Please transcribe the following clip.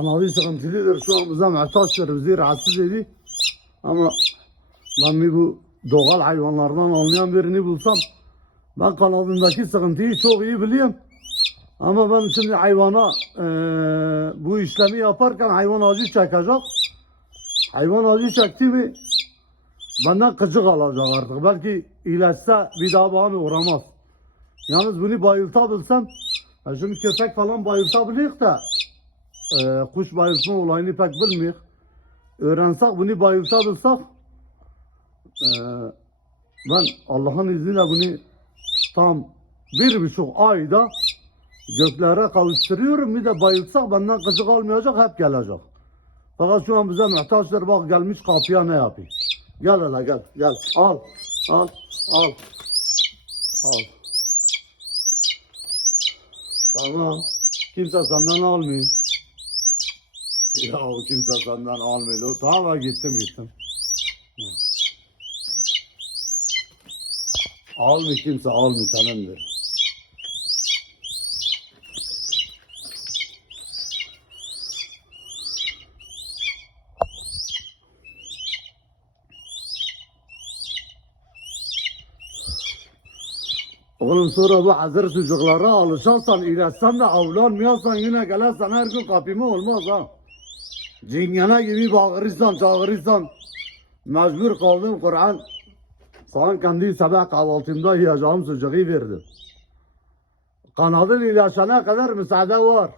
Kanalı sıkıntılıdır. Şu an bize muhtaçtır. Bizi rahatsız ediyor. Ama ben bu doğal hayvanlardan anlayan birini bulsam, ben kanalındaki sıkıntıyı çok iyi biliyorum. Ama ben şimdi hayvana bu işlemi yaparken hayvan acı çekecek. Hayvan acı çekti mi benden gıcık alacak artık. Belki iyileşse bir daha bana uğramaz. Yalnız bunu bayıltabilsem, şimdi köpek falan bayıltabiliyor da kuş bayıltma olayını pek bilmiyor. Öğrensek bunu bayıltabilsek, ben Allah'ın izniyle bunu tam 1,5 ayda göklere kavuşturuyorum. Bir de bayıltsak benden gıcık almayacak, hep gelecek. Fakat şu an bize muhtaçlar, bak gelmiş kapıya ne yapıyor. Gel hele gel, gel al, al, al, al. Tamam, kimse senden almıyor. Ya kimse senden almıyor. Tamam, gittim. Almıyor, kimse almıyor, senindir. Oğlum sonra bu hazır çocuklara alışarsan, iyileşsen de avlanmıyorsan yine gelirsen her gün kapıma olmaz ha. Cingene gibi bağırırsan, çağırırsan, mecbur kaldım Kur'an. Sana kendi sabah kahvaltımda yiyeceğim sucuğu verdim. Kanadın iyileşene kadar müsaade var.